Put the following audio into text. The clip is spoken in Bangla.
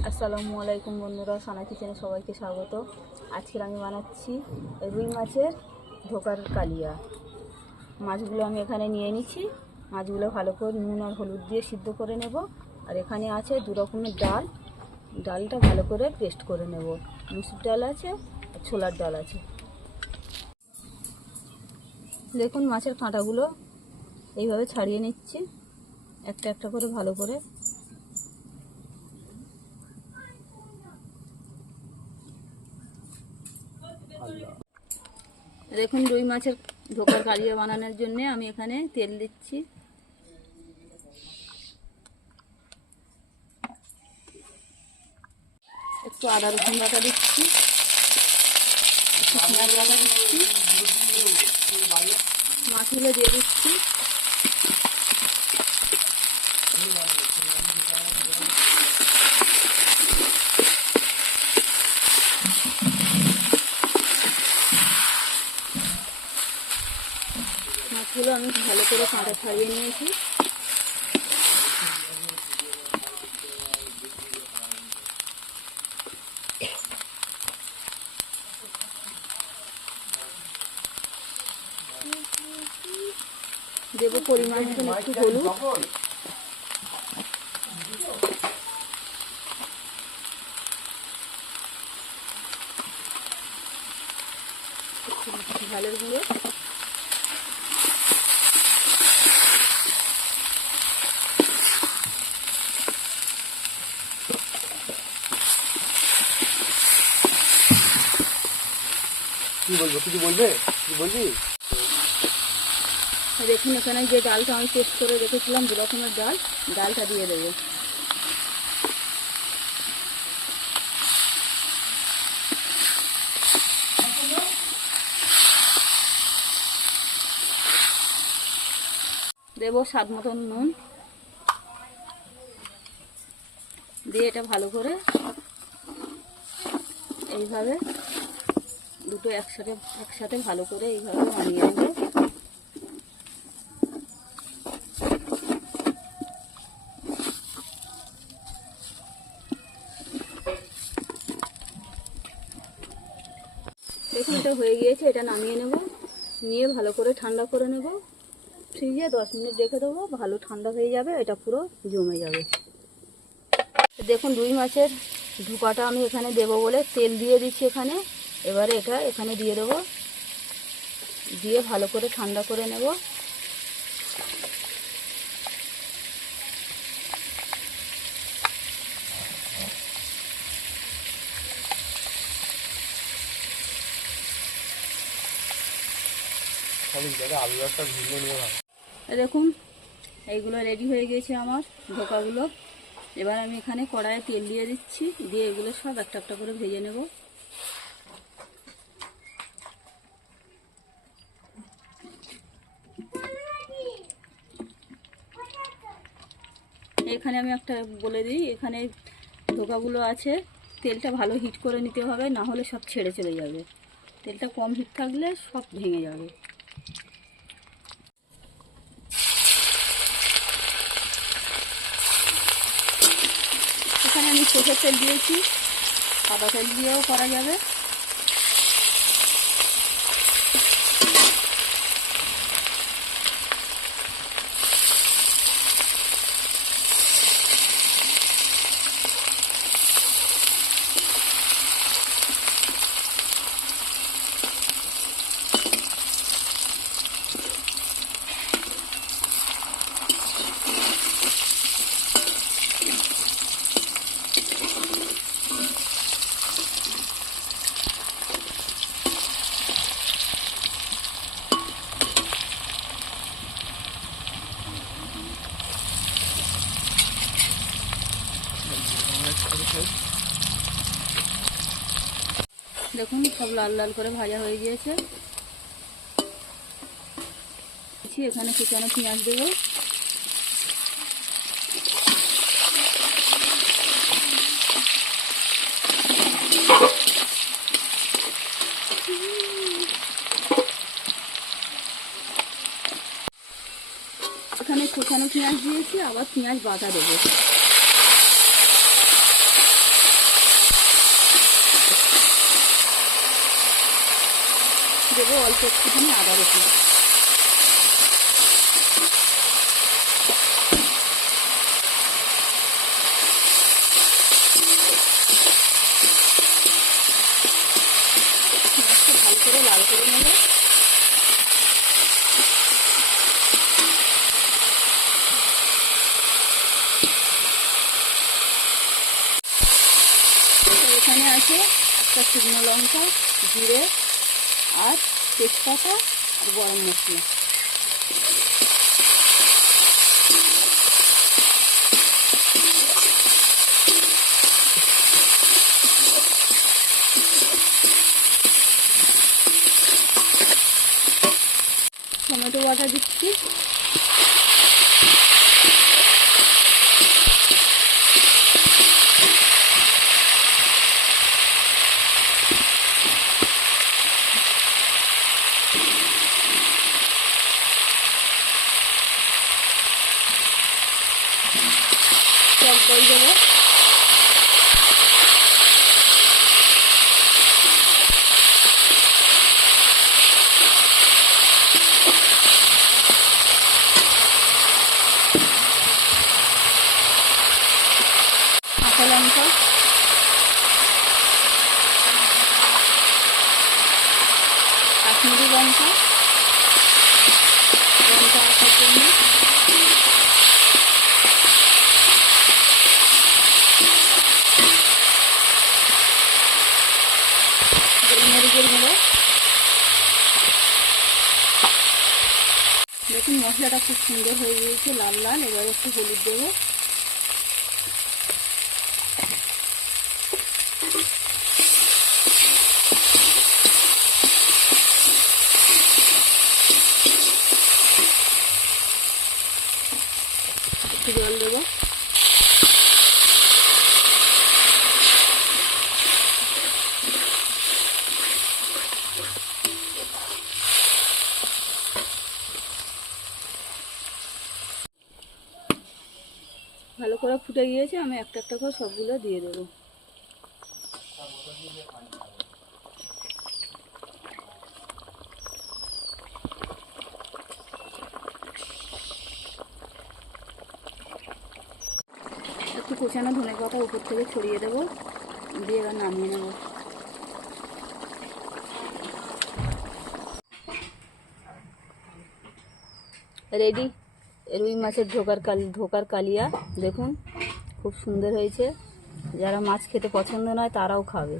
আসসালামু আলাইকুম বন্ধুরা, সানা কিচেনে সবাইকে স্বাগত। আজকে আমি বানাচ্ছি রুই মাছের ধোকার কালিয়া। মাছগুলো আমি এখানে নিয়ে নিচ্ছি। মাছগুলো ভালো করে নুন আর হলুদ দিয়ে সিদ্ধ করে নেব। আর এখানে আছে দু রকমের ডাল, ডালটা ভালো করে পেস্ট করে নেব। মুসুর ডাল আছে আর ছোলার ডাল আছে। দেখুন মাছের কাঁটাগুলো এইভাবে ছাড়িয়ে নিচ্ছি একটা একটা করে ভালো করে। দেখুন রুই মাছের ধোকার কালিয়া বানানোর জন্য আমি এখানে তেল দিচ্ছি। একটু আদা রসুন বাটা দিচ্ছি, একটু পেঁয়াজ বাটা দিচ্ছি, মাছগুলো দিয়ে দিচ্ছি। মাছগুলো আমি ভালো করে কাঁটা ছাড়িয়ে নিয়েছি। দেবো পরিমাণ মতন একটু হলুদ, ঝালের গুঁড়ো, কি বলবো, কিছু বলবে, কি বলবি? দেখুন এখানে যে ডালটা আমি পেস্ট করে রেখেছিলাম দু রকমের ডাল, ডালটা দিয়ে দেবো। দেবো স্বাদ মতন নুন, দিয়ে এটা ভালো করে এইভাবে দুটো একসাথে ভালো করে এইভাবে বানিয়ে নেব। দেখুন এটা হয়ে গিয়েছে, এটা নামিয়ে নেব। নিয়ে ভালো করে ঠান্ডা করে নেব। ফ্রিজে 10 মিনিট রেখে দেবো, ভালো ঠান্ডা হয়ে যাবে, এটা পুরো জমে যাবে। দেখুন রুই মাছের ধোকাটা আমি এখানে দেবো বলে তেল দিয়ে দিচ্ছি এখানে। এবারে এটা এখানে দিয়ে দেবো, দিয়ে ভালো করে ঠান্ডা করে নেব। দেখুন এইগুলো রেডি হয়ে গেছে আমার ধোকাগুলো। এবার আমি এখানে কড়াইয়ে তেল দিয়ে দিচ্ছি, দিয়ে এগুলো সব একটা একটা করে ভেজে নেব। এখানে আমি একটা বলে দিই, এখানে ধোকাগুলো আছে, তেলটা ভালো হিট করে নিতে হবে, না হলে সব ছেড়ে চলে যাবে। তেলটা কম হিট থাকলে সব ভেঙে যাবে। এখানে আমি সরষের তেল দিয়েছি, সাদা তেল দিয়েও করা যাবে। দেখুন সব লাল লাল করে ভাজা হয়ে গিয়েছে। এখানে কুচানো পেঁয়াজ দেবো, এখানে কুচানো পেঁয়াজ দিয়েছি, আবার পেঁয়াজ বাটা দেবো। দেবো অল্প একটুখানি আদা রসুন। মাছটা ভালো করে লাল করে নেবো। এখানে আছে একটা শুকনো লঙ্কা, জিরে আর তেজপাতা আর গরম মশলা। টমেটো বাটা দিচ্ছি। টক দই দেবো। কাঁচা লঙ্কা, কাশ্মীরি লঙ্কা, লঙ্কা আসার জন্য, গোলমরিচের গুঁড়ো। দেখুন মশলাটা খুব সুন্দর হয়ে গিয়েছে, লাল লাল। এবার একটু হলুদ দেবো। একটু জল দেবো। ভালো করে ফুটে গিয়েছে, আমি একটা একটা করে সবগুলো দিয়ে দেবো। একটু কোচানো ধনে পাতা উপর থেকে ছড়িয়ে দেবো, দিয়ে এবার নামিয়ে নেবো। রেডি রুই মাছের ধোকার কালিয়া। দেখুন খুব সুন্দর হয়েছে। যারা মাছ খেতে পছন্দ নয় তারাও খাবে।